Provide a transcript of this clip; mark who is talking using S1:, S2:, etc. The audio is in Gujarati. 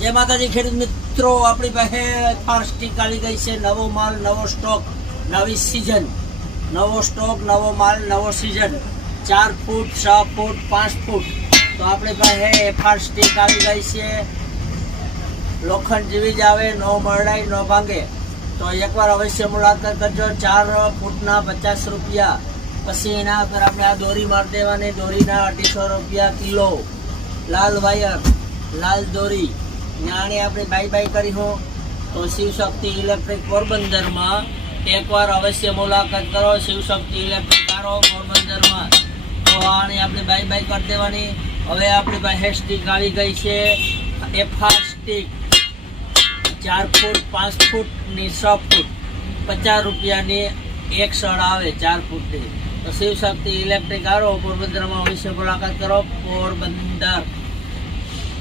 S1: જય માતાજી, ખેડૂત મિત્રો, આપણી પાસે ફાસ્ટિક આવી ગઈ છે. નવો માલ, નવો સ્ટોક, નવી સિઝન નવો સ્ટોક, નવો માલ, નવો સિઝન ચાર ફૂટ, છ ફૂટ, પાંચ ફૂટ. તો આપણી પાસે ફાસ્ટિક આવી ગઈ છે. લોખંડ જેવી જ આવે, ન મરડાય નો ભાંગે. તો એકવાર અવશ્ય મુલાકાત કરજો. ચાર ફૂટના પચાસ રૂપિયા. પછી એના પર આપણે આ દોરી મારી દેવાની. દોરીના અઢીસો રૂપિયા કિલો. લાલ વાયર, લાલ દોરી. નાની આપણે બાય બાય કરી હો. તો શિવશક્તિ ઇલેક્ટ્રિક પોરબંદરમાં એકવાર અવશ્ય મુલાકાત કરો. શિવશક્તિ ઇલેક્ટ્રિક આરો પોરબંદરમાં. તો આને આપણે બાય બાય કરી દેવાની. હવે આપણી પાસે સ્ટીક આવી ગઈ છે. એફઆર સ્ટિક ચાર ફૂટ, પાંચ ફૂટની છ ફૂટ. પચાસ રૂપિયાની એક સળ આવે ચાર ફૂટની. તો શિવશક્તિ ઇલેક્ટ્રિક આરો પોરબંદરમાં અવશ્ય મુલાકાત કરો. પોરબંદર.